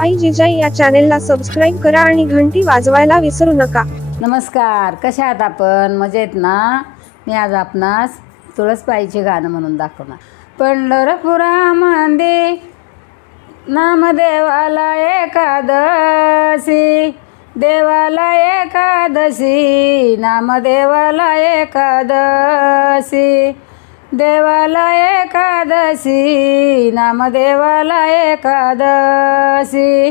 आई जिजाई या चॅनेलला सबस्क्राईब करा आणि घंटी वाजवायला विसरू नका। नमस्कार, कशा आहात आपण? मजेत ना? मी आज आपणास तुळसबाईचे गाणं म्हणून दाखवणार। पंढरपुरामध्ये नामदेवाला एकादशी, देवाला एकादशी, नामदेवाला एकादशी, देवाला एकादशी, नामदेवाला एकादशी,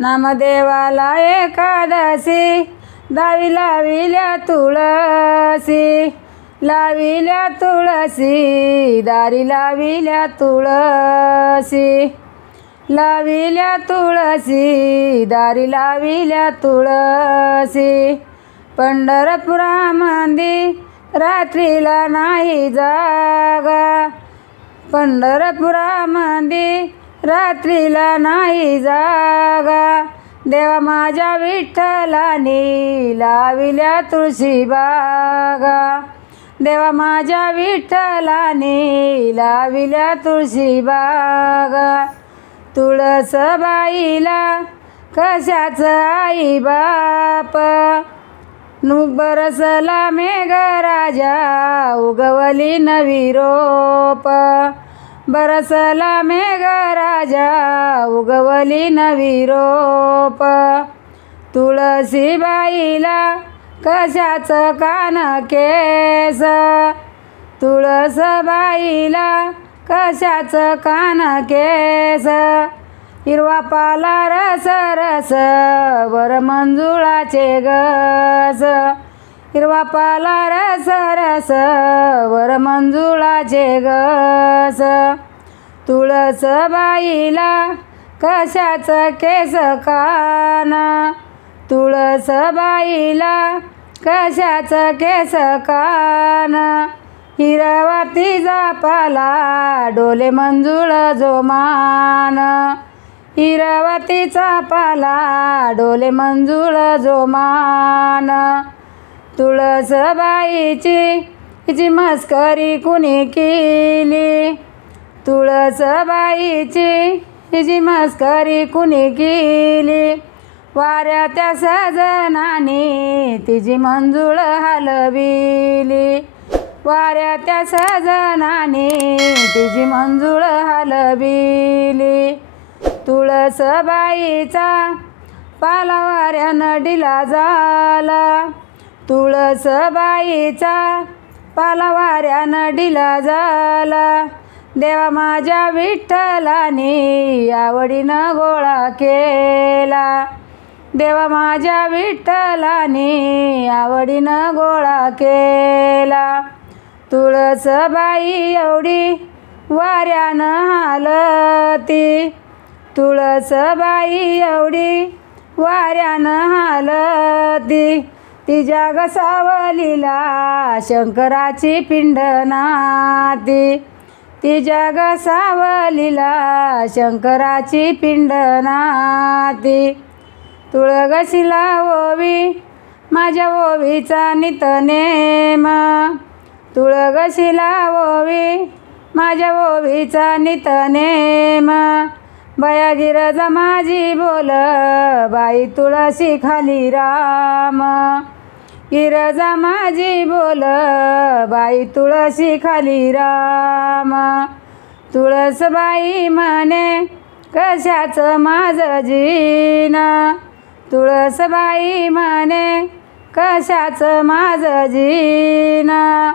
नामदेवाला एकादशी, दावी लाविल्या तुळसी, लाविल्या तुळसी, दारी लाविल्या तुळसी, लाविल्या तुळसी, दारी लाविल्या तुळसी। पंढरपुरामध्ये रात्रीला नाही जागा, पंढरपुरामध्ये रात्रीला नाही जागा, देवा माझ्या विठ्ठलाने लाविल्या तुळशी बागा, देवा माझ्या विठ्ठलाने लाविल्या तुळशी बागा। तुळसबाईला कशाचं आई बाप, बरसला मेघराजा उगवली नवी रोप, बरसला मेघराजा उगवली नवी रोप। तुळसीबाईला कशाचं कान केस, तुळसबाईला कशाचं कान केस, हिरवा पाला रस रस वर मंजुळाचे गस, हिरवा पाला रस रस वर मंजुळाचे गस। तुळसबाईला कशाचं केस कान, तुळसबाईला कशाचं केस कान, हिरवा तिचा पाला डोले मंजुळ जोमान, हिरवा तिचा पाला डोले मंजुळ जोमान। तुळसबाईची हिची मस्करी कुणी केली, तुळसबाईची हिची मस्करी कुणी केली, वाऱ्या त्या सजनाने तिची मंजुळ हलविली, वाऱ्या त्या सजनाने तिची मंजुळ हलविली। तुळसबाईचा पाला वाऱ्यानं डिला झाला, तुळसबाईचा पाला वाऱ्यानं डिला झाला, देवा माझ्या विठ्ठलाने आवडीनं गोळा केला, देवा माझ्या विठ्ठलाने आवडीनं गोळा केला। तुळसबाई एवढी वाऱ्यानं हालती, तुळसबाई एवढी वाऱ्यानं हालती, तिच्या गसावलीला शंकराची पिंड नाती, तिच्या गसावलीला शंकराची पिंड नाती। तुळगशीला ओवी माझ्या ओवीचा नितनेम, तुळगशीला ओवी माझ्या ओवीचा नितनेम, बया गिरजा माझी बोल बाई तुळशी खाली राम, गिरजा माझी बोल बाई तुळशी खाली राम। तुळसबाई म्हणे कशाचं माझं जीना, तुळसबाई म्हणे कशाचं माझं जीना,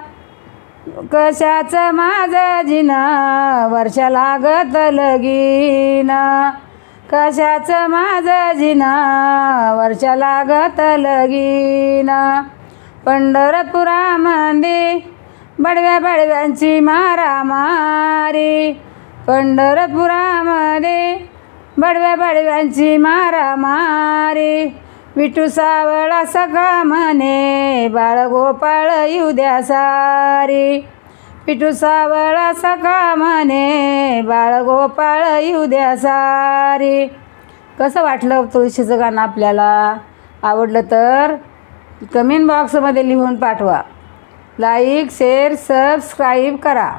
कशाचं माझं जीना वर्षा लागत लगीना, कशाचं माझं जीना वर्षा लागत लगीना। पंढरपुरामध्ये बडव्या बडव्यांची मारामारी, पंढरपुरामध्ये बडव्या बडव्यांची मारामारी, विठू सावळा सखा म्हणे बाळगोपाळ येऊ द्या सारी, विठू सावळा सखा म्हणे बाळगोपाळ येऊ द्या सारी। कसं वाटलं तुळशीचं गाणं आपल्याला? आवडलं तर कमेंट बॉक्समध्ये लिहून पाठवा। लाईक शेअर सबस्क्राईब करा।